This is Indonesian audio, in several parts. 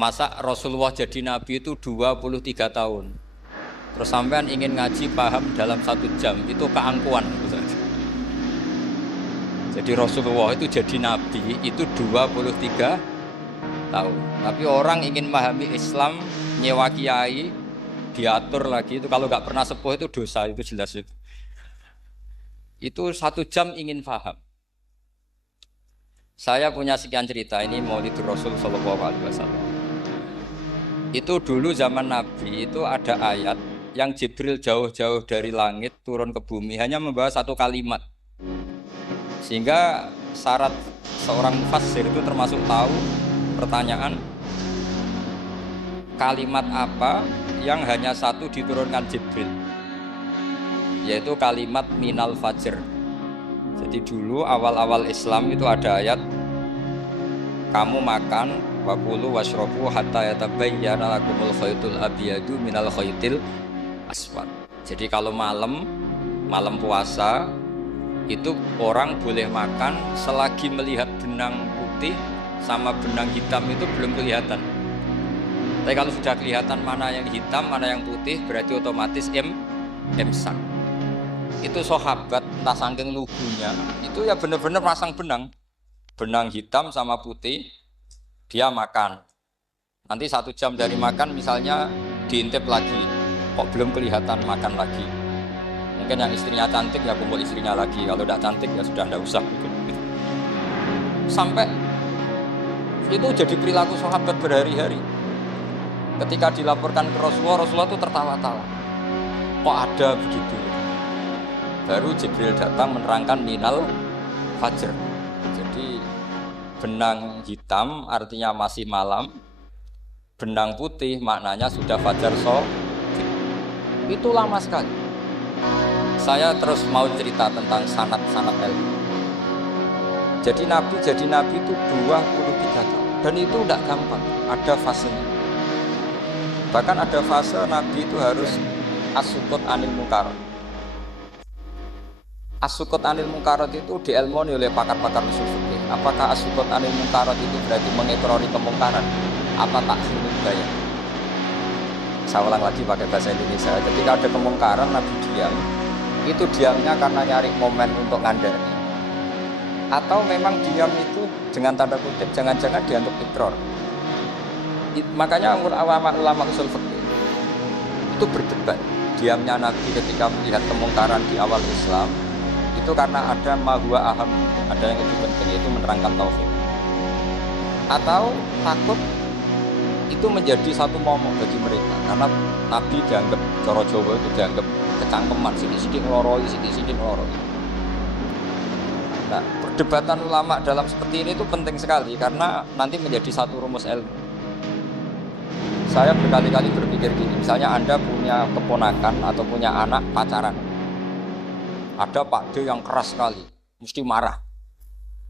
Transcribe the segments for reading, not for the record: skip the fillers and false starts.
Masa Rasulullah jadi Nabi itu 23 tahun. Terus sampean ingin ngaji paham dalam 1 jam, itu keangkuhan. Jadi Rasulullah itu jadi Nabi itu 23 tahun. Tapi orang ingin memahami Islam, nyewa kiai, diatur lagi, itu kalau nggak pernah sepuh itu dosa, itu jelas itu. Itu 1 jam ingin paham. Saya punya sekian cerita, ini Maulidur Rasul Sallallahu Alaihi Wasallam. Itu dulu zaman Nabi itu ada ayat yang Jibril jauh-jauh dari langit turun ke bumi hanya membawa 1 kalimat. Sehingga syarat seorang mufassir itu termasuk tahu pertanyaan kalimat apa yang hanya 1 diturunkan Jibril, yaitu kalimat minal fajr. Jadi dulu awal-awal Islam itu ada ayat kamu makan wakulu washrobu hatta yatabayyana lakumul khaytul abyadu minal khaytil aswad. Jadi kalau malam puasa itu orang boleh makan selagi melihat benang putih sama benang hitam itu belum kelihatan. Tapi kalau sudah kelihatan mana yang hitam, mana yang putih, berarti otomatis imsak. Itu sahabat entah saking lugunya, itu ya benar-benar pasang benang hitam sama putih, dia makan. Nanti 1 jam dari makan misalnya diintip lagi, kok belum kelihatan, makan lagi. Mungkin yang istrinya cantik ya kumpul istrinya lagi, kalau tidak cantik ya sudah tidak usah. Sampai itu jadi perilaku sahabat berhari-hari. Ketika dilaporkan ke Rasulullah, Rasulullah itu tertawa-tawa. Kok ada begitu? Baru Jibril datang menerangkan minal fajr. Jadi benang hitam artinya masih malam, benang putih maknanya sudah fajar itu lama sekali. Saya terus mau cerita tentang sanad-sanad ilmu. Jadi Nabi itu 23 tahun dan itu tidak gampang, ada fasenya. Bahkan ada fase Nabi itu harus as-sukut anil munkar. As-sukut anil munkarat itu diilmoni oleh pakar-pakar usul fikih. Apakah as-sukut anil munkarat itu berarti mengikrori kemungkaran? Apa takhirul bayan? Saya ulang lagi pakai bahasa Indonesia. Ketika ada kemungkaran, Nabi diam. Itu diamnya karena nyari momen untuk ngandani. Atau memang diam itu dengan tanda kutip jangan-jangan dianggap ikrar. Makanya ulama usul fikih itu berdebat. Diamnya Nabi ketika melihat kemungkaran di awal Islam itu karena ada mahwa aham, ada yang lebih penting, yaitu menerangkan tauhid, atau takut itu menjadi satu momok bagi mereka karena Nabi dianggap coro Jawa itu dianggap kecangkeman, sidik-sidik ngeloroi. Nah, perdebatan ulama dalam seperti ini itu penting sekali karena nanti menjadi satu rumus ilmu. Saya berkali-kali berpikir gini, misalnya Anda punya keponakan atau punya anak pacaran. Ada Pak D yang keras sekali, mesti marah.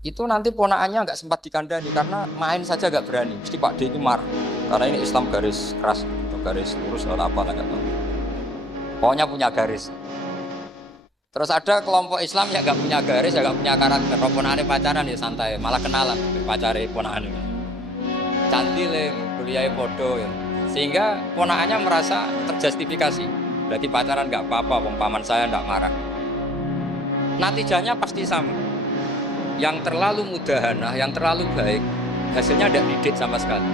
Itu nanti ponakannya nggak sempat dikandani karena main saja nggak berani. Mesti Pak D ini marah, karena ini Islam garis keras atau garis lurus atau apa nggak tahu. Pokoknya punya garis. Terus ada kelompok Islam yang nggak punya garis, yang nggak punya karakter. Kalau ponakannya pacaran ya santai, malah kenalan pacari ponakannya. Cantik kuliah bodoh ya. Sehingga ponakannya merasa terjustifikasi. Berarti pacaran nggak apa-apa, paman saya nggak marah. Natijahnya pasti sama. Yang terlalu mudahanah, yang terlalu baik, hasilnya tidak didik sama sekali.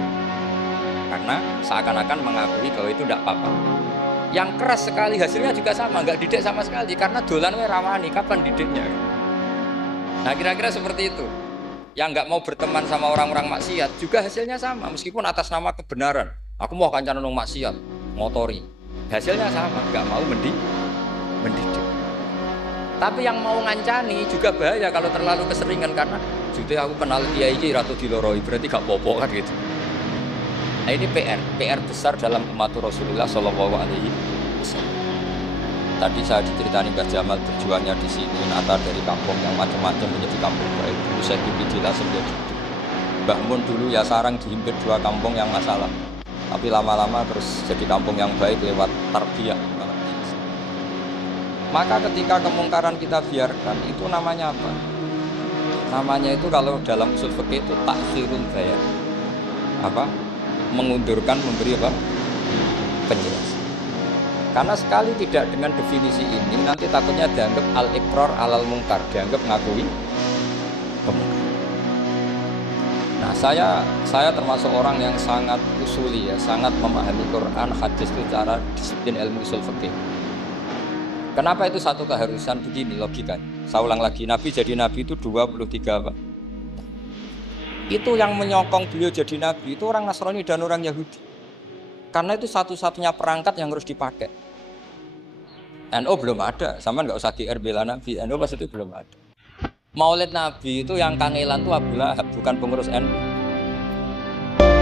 Karena seakan-akan mengakui bahwa itu tidak apa-apa. Yang keras sekali hasilnya juga sama, nggak didik sama sekali. Karena dolan rawani, kapan didiknya? Nah kira-kira seperti itu. Yang nggak mau berteman sama orang-orang maksiat juga hasilnya sama, meskipun atas nama kebenaran. Aku mau kancanan nang maksiat, ngotori. Hasilnya sama, nggak mau mendidik. Tapi yang mau ngancani juga bahaya kalau terlalu keseringan karena jadi aku kenal kiai iki ratu diloroi berarti gak popo kan gitu. Nah ini PR besar dalam umat Rasulullah Shallallahu Alaihi Wasallam. Tadi saya diceritain Mbah Jamal berjuangnya di sini, Nata dari kampung yang macam-macam menjadi kampung baik. Dulu saya dipijilah menjadi Mbah Mun dulu ya sarang dihimpit 2 kampung yang masalah. Tapi lama-lama terus jadi kampung yang baik lewat tarbiyah. Maka ketika kemungkaran kita biarkan, itu namanya apa? Namanya itu kalau dalam usul fikih itu takhirul bayan. Apa? mengundurkan memberi apa? Penjelasan. Karena sekali tidak dengan definisi ini nanti takutnya dianggap al-iqrar alal mungkar, dianggap ngakui kemungkaran. Nah, saya termasuk orang yang sangat usuli ya, sangat memahami Quran, hadis itu secara disiplin ilmu usul fikih. Kenapa itu satu keharusan begini logikanya? Saya ulang lagi, Nabi jadi Nabi itu 23 apa? Itu yang menyokong beliau jadi Nabi itu orang Nasrani dan orang Yahudi. Karena itu satu-satunya perangkat yang harus dipakai. NU belum ada, sama nggak usah GR bela Nabi. NU pas itu belum ada. Maulid Nabi itu yang kangelan itu Abu Lahab, bukan pengurus NU.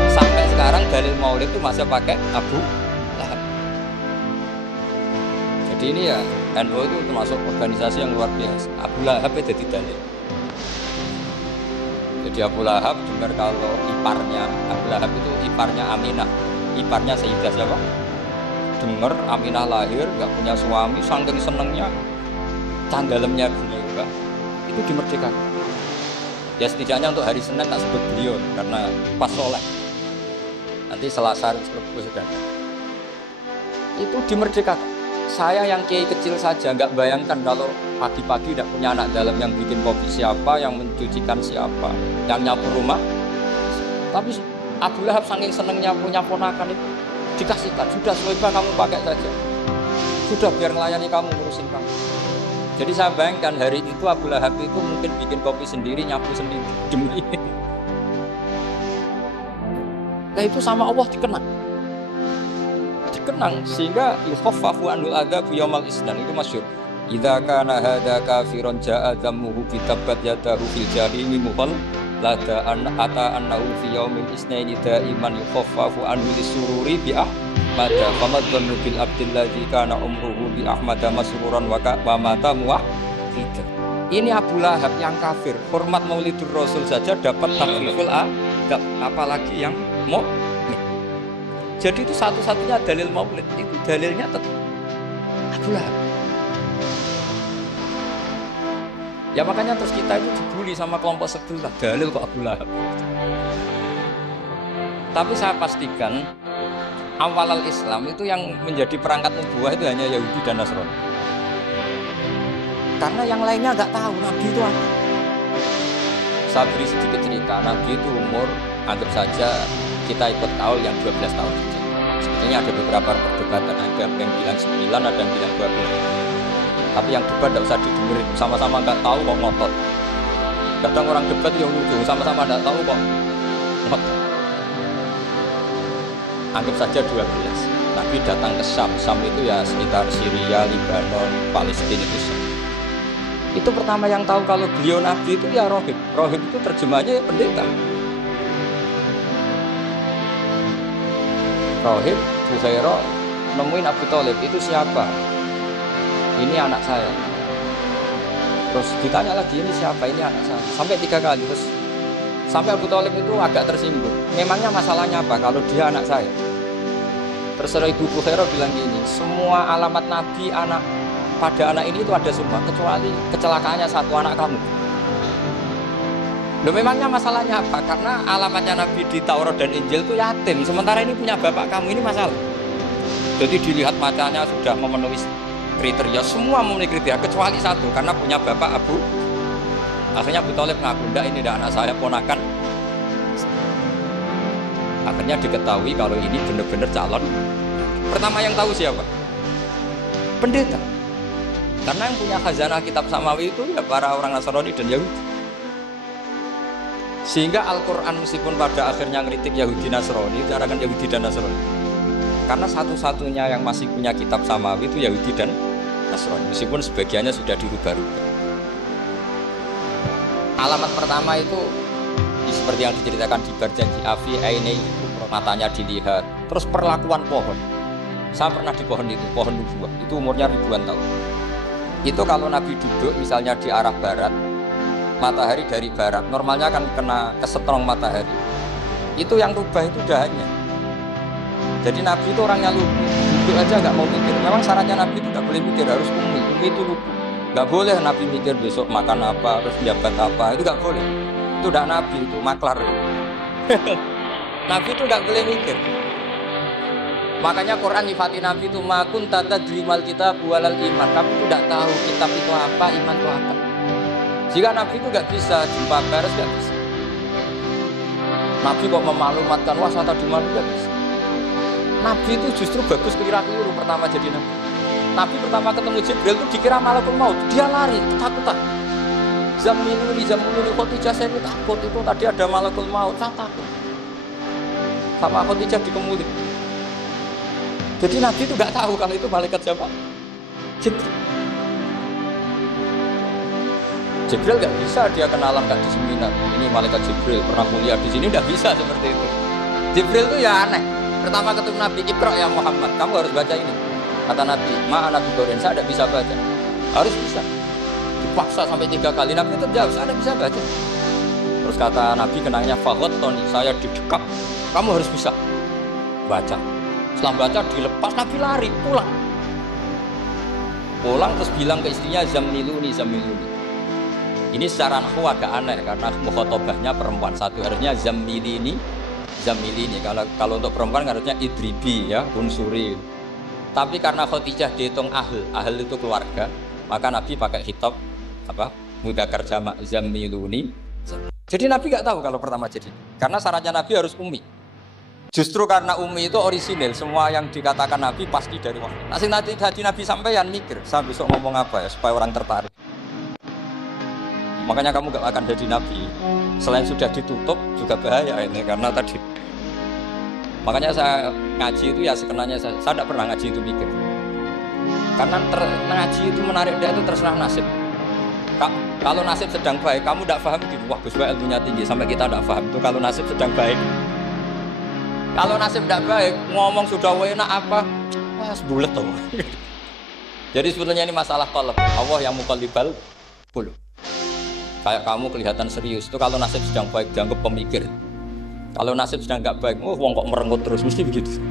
Sampai sekarang dalil Maulid itu masih pakai Abu Lahab. Jadi ini ya NU itu termasuk organisasi yang luar biasa. Abu Lahab itu jadi dalil. Jadi Abu Lahab dengar kalau iparnya Abu Lahab itu iparnya Aminah, iparnya Sayyidah siapa? Dengar Aminah lahir nggak punya suami, saking senengnya tanggalemnya beliau itu dimerdekakan. Ya setidaknya untuk hari Senin tak sebut beliau karena pas sholat. Nanti Selasa sedang itu dimerdekakan. Saya yang kiai kecil saja nggak bayangkan kalau pagi-pagi tidak punya anak dalam yang bikin kopi siapa, yang mencucikan siapa, yang nyapu rumah. Tapi Abu Lahab saking senengnya punya ponakan itu dikasihkan, sudah Suhaibah kamu pakai saja, sudah biar melayani kamu, ngurusin kamu. Jadi saya bayangkan hari itu Abu Lahab itu mungkin bikin kopi sendiri, nyapu sendiri demi ini. Nah itu sama Allah dikenang sehingga yukhaffafu anil adzab yaumal isnan, itu masyhur. Idza kana hadza kafiron jaa dhammuhu kitabat yadahu fil jahimi muqal lada an ata annahu fi yaumil isnaini daiman yukhaffafu anhu lisururi bi ahmada famadhannu bil abdil ladzi kana umruhu bi ahmada masruran wa mata muwahhid. Ini Abu Lahab yang kafir, hormat Maulidur Rasul saja dapat takriful adab, apalagi yang mukmin. Jadi itu satu-satunya dalil Maulid, itu dalilnya tetap Abu Lahab. Ya makanya terus kita itu dibully sama kelompok sebelah, dalil kok Abu Lahab. Tapi saya pastikan awal Islam itu yang menjadi perangkat nubuwah itu hanya Yahudi dan Nasrani. Karena yang lainnya nggak tahu Nabi itu apa. Saya beri sedikit cerita, Nabi itu umur anggap saja kita ikut kaul yang 12 tahun saja. Sebetulnya ada beberapa perdebatan, ada yang bilang 9, ada yang bilang 12. Tapi yang debat tidak usah didengerin, sama-sama nggak tahu kok ngotot. Kadang orang debat yang lucu, sama-sama nggak tahu kok ngotot. Anggap saja 12. Nabi datang ke Syam. Syam itu ya sekitar Syria, Lebanon, Palestina itu Syam. Itu pertama yang tahu kalau beliau Nabi itu ya Rohib. Rohib itu terjemahnya ya pendeta. Rohib, Bukhairah nemuin Abu Thalib, itu siapa? Ini anak saya. Terus ditanya lagi, ini siapa? Ini anak saya. Sampai 3 kali. Terus sampai Abu Thalib itu agak tersinggung. Memangnya masalahnya apa kalau dia anak saya? Terserah Ibu Bukhairah bilang gini, semua alamat Nabi pada anak ini itu ada semua, kecuali kecelakaannya satu, anak kamu. Loh memangnya masalahnya apa? Karena alamatnya Nabi di Taurat dan Injil itu yatim, sementara ini punya bapak kamu, ini masalah. Jadi dilihat macanya sudah memenuhi kriteria, semua memenuhi kriteria kecuali satu, karena punya bapak Abu. Akhirnya Abu Thalib ngaku, enggak, ini anak saya, ponakan. Akhirnya diketahui kalau ini benar-benar calon. Pertama yang tahu siapa? Pendeta. Karena yang punya khazanah kitab samawi itu ya para orang Nasrani dan Yahudi. Sehingga Al-Quran meskipun pada akhirnya ngeritik Yahudi Nasrani, carakan Yahudi dan Nasrani. Karena satu-satunya yang masih punya kitab samawi itu Yahudi dan Nasrani, meskipun sebagiannya sudah dirubah-rubah. Alamat pertama itu seperti yang diceritakan di berjanji Afi Aini, matanya dilihat. Terus perlakuan pohon. Saya pernah di pohon itu, pohon nubuwah. Itu umurnya ribuan tahun. Itu kalau Nabi duduk misalnya di arah barat, matahari dari barat, normalnya kan kena kesetrong matahari. Itu yang rubah itu dahannya. Jadi Nabi itu orangnya lugu, duduk aja nggak mau mikir. Memang syaratnya Nabi itu nggak boleh mikir, harus umi itu lugu. Nggak boleh Nabi mikir besok makan apa, terus jabat apa, itu nggak boleh. Itu udah Nabi, itu maklar. Nabi itu nggak boleh mikir. Makanya Quran nyifati Nabi itu makun tata drimal kita bualal iman. Kamu itu tidak tahu kitab itu apa, iman itu apa. Jika Nabi itu nggak bisa jumpa pers, nggak bisa. Nabi kok memaklumatkan wasata di mana, nggak bisa. Nabi itu justru bagus keliru pertama jadi Nabi. Nabi pertama ketemu Jibril itu dikira malakul maut, dia lari ketakutan. Zamiluni Khadijah, saya itu takut, itu tadi ada malakul maut, saya takut. Sama Khadijah dikemuli. Jadi Nabi itu nggak tahu kalau itu malaikat siapa. Jibril nggak bisa dia kenalan, nggak di seminar. Ini malaikat Jibril pernah kuliah di sini, nggak bisa seperti itu. Jibril itu ya aneh. Pertama ketemu Nabi, Iqra ya Muhammad, kamu harus baca ini. Kata Nabi, Nabi Qorin, saya tidak bisa baca. Harus bisa. Dipaksa sampai 3 kali, Nabi terjawab, saya tidak bisa baca. Terus kata Nabi kenangnya, Fahot Tony, saya didekap, kamu harus bisa baca. Setelah baca dilepas, Nabi lari pulang. Pulang terus bilang ke istrinya, Zamiluni. Ini secara nahwu agak aneh karena mukhotobahnya perempuan satu, harusnya Zamilini. Kalau untuk perempuan harusnya idribi ya, unsuri. Tapi karena Khadijah dihitung ahl itu keluarga, maka Nabi pakai khitab mudzakkar jamak Zamiluni. Jadi Nabi nggak tahu kalau pertama jadi, karena syaratnya Nabi harus ummi. Justru karena ummi itu orisinil, semua yang dikatakan Nabi pasti dari wahyu. Nanti Nabi sampeyan mikir, saya besok ngomong apa ya supaya orang tertarik. Makanya kamu gak akan jadi Nabi. Selain sudah ditutup juga bahaya ini karena tadi. Makanya saya ngaji itu ya sekenanya saya tidak pernah ngaji itu mikir. Karena ngaji itu menarik dia itu terserah nasib. Kalau nasib sedang baik, kamu tidak paham gitu. Wah, Gus Bae ilmunya tinggi sampai kita tidak paham itu kalau nasib sedang baik. Kalau nasib tidak baik, ngomong sudah enak apa? Wah, sebulet tuh. Jadi sebetulnya ini masalah qalb. Allah yang muqallibal qulub. Kayak kamu kelihatan serius itu kalau nasib sedang baik dianggap pemikir. Kalau nasib sedang nggak baik, wong kok merenggut terus, mesti begitu.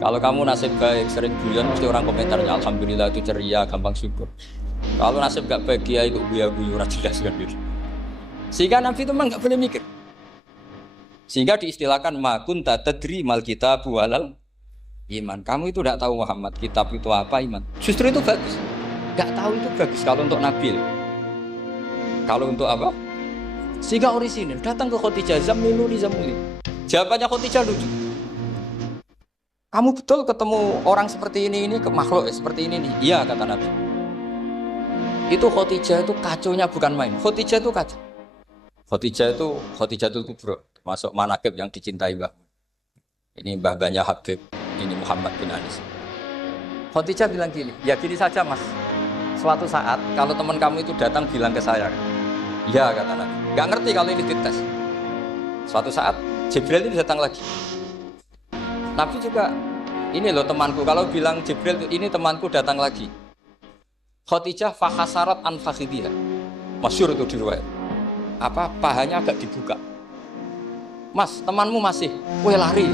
Kalau kamu nasib baik, sering guyon, mesti orang komentarnya alhamdulillah itu ceria, gampang syukur. Kalau nasib nggak baik, dia itu guya-guyu, jelas kan gitu. Sehingga Nabi itu memang nggak boleh mikir. Sehingga diistilahkan makun tadri mal kitab walal iman. Kamu itu tidak tahu Muhammad kitab itu apa, iman. Justru itu bagus. Nggak tahu itu bagus kalau untuk Nabi. Kalau untuk apa? Sehingga orisinil datang ke Khadijah, Zamiluni. Jawabannya Khadijah lucu. Kamu betul ketemu orang seperti ini ke makhluk seperti ini nih? Iya, kata Nabi. Itu Khadijah itu kacaunya bukan main. Khadijah itu kacau. Khadijah itu kubro, masuk manaqib yang dicintai Mbah. Ini mbah-mbahnya Habib, ini Muhammad bin Anis. Khadijah bilang gini, ya gini saja mas. Suatu saat kalau teman kamu itu datang bilang ke saya, iya kata Nabi. Gak ngerti kalau ini dites. Suatu saat Jibril itu datang lagi. Nabi juga, ini loh temanku. Kalau bilang Jibril ini temanku datang lagi. Khadijah fakhasarat an fakhidiyah. Masyhur itu di riwayat. Pahanya agak dibuka. Mas, temanmu masih, lari.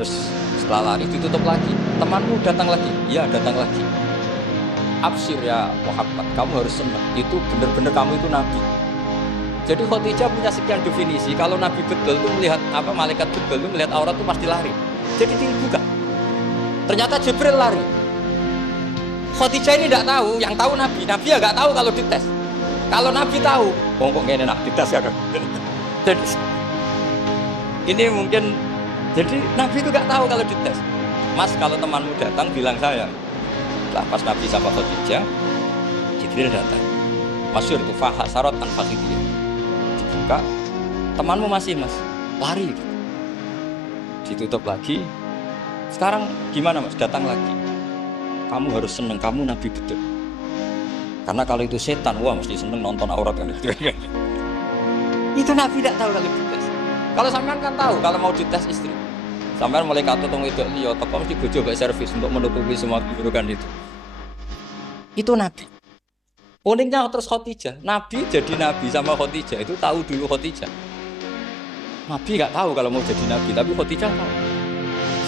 Terus setelah lari ditutup lagi. Temanmu datang lagi. Iya datang lagi. Absyir ya Muhammad, kamu harus senang. Itu benar-benar kamu itu Nabi. Jadi Khadijah punya sekian definisi. Kalau Nabi betul itu melihat malaikat betul itu melihat aurat itu pasti lari. Jadi dibuka. Ternyata Jibril lari. Khadijah ini tidak tahu, yang tahu Nabi. Nabi ya nggak tahu kalau dites. Kalau Nabi tahu, kok gini nak dites ya kan. Jadi ini mungkin, jadi Nabi itu nggak tahu kalau dites. Mas, kalau temanmu datang bilang saya. Lah pas Nabi sama Khadijah, Jibril datang. Masyhur itu fahasarat an fakhidiyah. Dibuka, temanmu masih mas, lari. Ditutup lagi. Sekarang gimana mas? Datang lagi. Kamu harus seneng, kamu Nabi betul. Karena kalau itu setan, wah mesti seneng nonton aurat kan. Itu Nabi tidak tahu kalau dites. Kalau sampean kan tahu kalau mau dites istri. Sampean mulai katut tong itu liya teko mesti bojo mbek servis untuk menutupi semua keburukan itu. Itu Nabi. Uniknya terus Khadijah. Nabi jadi Nabi sama Khadijah itu tahu dulu Khadijah. Nabi enggak tahu kalau mau jadi Nabi, tapi Khadijah tahu.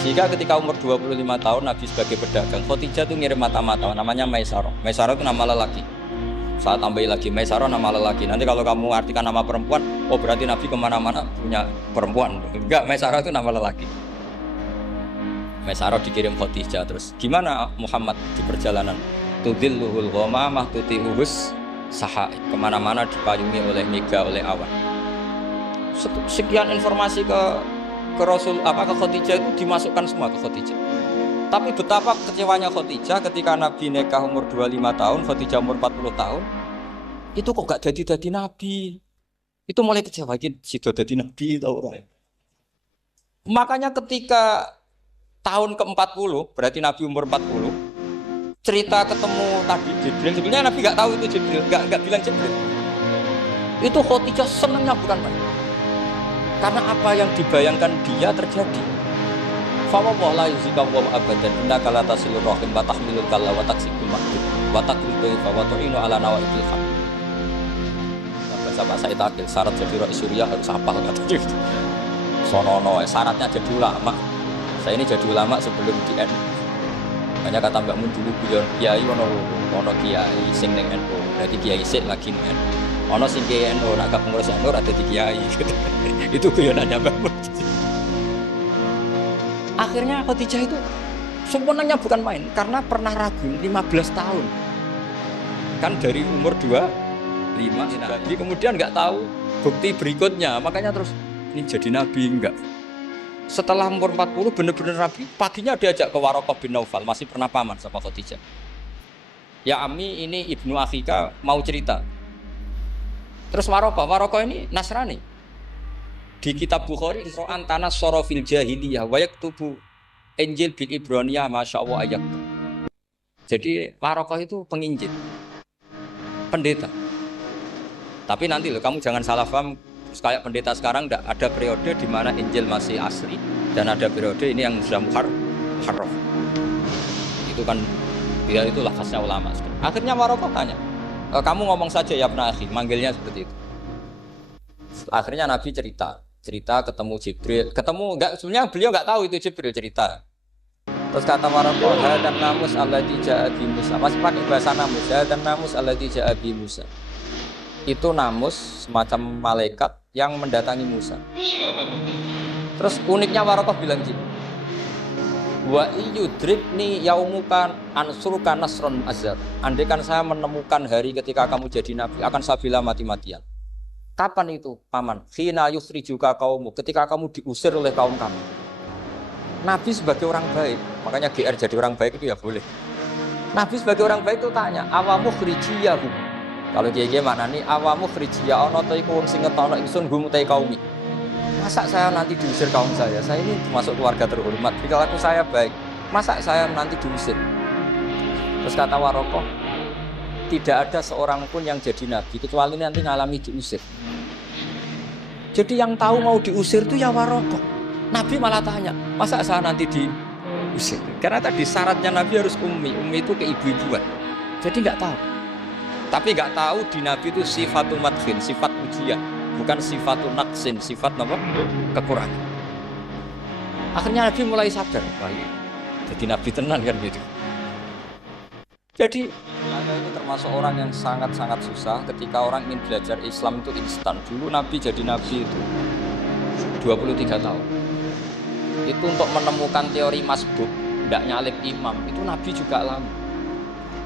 Sehingga ketika umur 25 tahun Nabi sebagai pedagang, Khadijah itu ngirim mata-mata namanya Maisarah. Maisarah itu nama lelaki. Saya tambahin lagi Maisarah nama lelaki. Nanti kalau kamu artikan nama perempuan Oh berarti Nabi kemana-mana punya perempuan. Enggak, Maisarah itu nama lelaki. Maisarah dikirim Khadijah. Terus gimana Muhammad di perjalanan? Tudilluhul ghamamah tuti'uhus saha, kemana-mana dipayungi oleh mega, oleh awan. Sekian informasi ke Rasul ke Khadijah itu dimasukkan semua ke Khadijah. Tapi betapa kecewanya Khadijah ketika Nabi nikah umur 25 tahun, Khadijah umur 40 tahun. Itu kok gak jadi Nabi. Itu mulai kecewa sido dadi Nabi tau ora. Makanya ketika tahun ke-40, berarti Nabi umur 40, cerita ketemu tadi Jibril, sebenarnya Nabi nggak tahu itu Jibril, nggak bilang Jibril. Itu Khadijah senangnya bukan main. Karena apa yang dibayangkan dia terjadi. Fa wa la yuzika wa abadan innaka la tasilur rahim wa tahmilul kalla wa taksibul mahdud wa taqridu fa wa tu'inu ala nawaibil haq. Sama saya takil syarat jadi Rais Suriah harus hafal kata gitu. Sonono syaratnya jadi ulama. Saya ini jadi ulama sebelum di NU. Banyak kata Mbak Mun dulu guyon kiai ono kiai sing ning NU. Dadi kiai sik lagi ning NU. Ono sing kiai NU nek gak pengurus NU ora dadi kiai gitu. Itu guyonannya Mbak Mun. Akhirnya Khadijah itu sebenarnya bukan main karena pernah ragu 15 tahun. Kan dari umur 25 Nabi, kemudian nggak tahu bukti berikutnya, makanya terus ini jadi Nabi enggak. Setelah umur 40 benar-benar Nabi, paginya diajak ke Waraqah bin Naufal, masih pernah paman sama Khadijah. Ya Ami, ini ibnu Akhika mau cerita. Terus Waraqah ini Nasrani. Di kitab Bukhari, Ro'an tanah sorofil jahiliyah, wayak tubuh Injil bil Ibraniyah, masya Allah ayat. Jadi Waraqah itu penginjil, pendeta. Tapi nanti loh, kamu jangan salah paham. Kayak pendeta sekarang ada periode di mana Injil masih asli dan ada periode ini yang sudah muharraf. Itu kan dia itu lafaznya ulama. Akhirnya Waraqah tanya, kamu ngomong saja ya Ibn Akhi, manggilnya seperti itu. Akhirnya Nabi cerita ketemu Jibril, enggak, sebenarnya beliau enggak tahu itu Jibril cerita. Terus kata Waraqah, hadan namus alladzi ja'a bi Musa. Masih pakai bahasa namus, hadan namus alladzi ja'a bi Musa. Itu namus semacam malaikat yang mendatangi Musa. Terus uniknya Waraqah bilang gini, wa yudrikni yaumukan ansuruka nasron azhar. Andaikan saya menemukan hari ketika kamu jadi nabi, akan saya bela mati-matian. Kapan itu paman? Khina yukhrijuka qaumu, ketika kamu diusir oleh kaum kamu. Nabi sebagai orang baik, makanya GR jadi orang baik itu ya boleh. Nabi sebagai orang baik itu tanya, awamu khrijiyahu. Kalau kiai maknani awamu khrijiyah ana ta iku wong sing ngetono ingsun gumutai kaumi. Masa saya nanti diusir kaum saya? Saya ini termasuk keluarga terhormat. Perilaku saya baik. Masa saya nanti diusir? Terus kata Waraqah, tidak ada seorang pun yang jadi nabi kecuali nanti ngalami diusir. Jadi yang tahu mau diusir itu ya Waraqah. Nabi malah tanya, masa saya nanti diusir? Karena tadi syaratnya Nabi harus ummi. Ummi itu keibu-ibuan. Jadi nggak tahu. Tapi nggak tahu di Nabi itu sifatul madkhin, sifat ujian, bukan sifatul naqsin, sifat apa? Kekurangan. Akhirnya Nabi mulai sadar, jadi Nabi tenan kan gitu. Jadi saya itu termasuk orang yang sangat-sangat susah ketika orang ingin belajar Islam itu instan. Dulu Nabi jadi Nabi itu 23 tahun. Itu untuk menemukan teori masbuk, tidak nyalip imam, itu Nabi juga lama.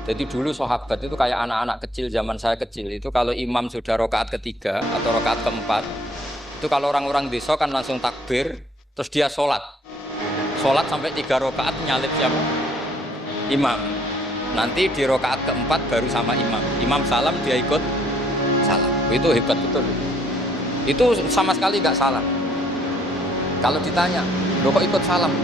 Jadi dulu sahabat itu kayak anak-anak kecil zaman saya kecil itu kalau imam sudah rakaat ketiga atau rakaat keempat itu kalau orang-orang desa kan langsung takbir terus dia sholat sampai 3 rakaat nyalip siapa? Imam. Nanti di rakaat keempat baru sama imam salam dia ikut salam. Itu hebat betul. Itu sama sekali nggak salah. Kalau ditanya, lo kok ikut salam? Kan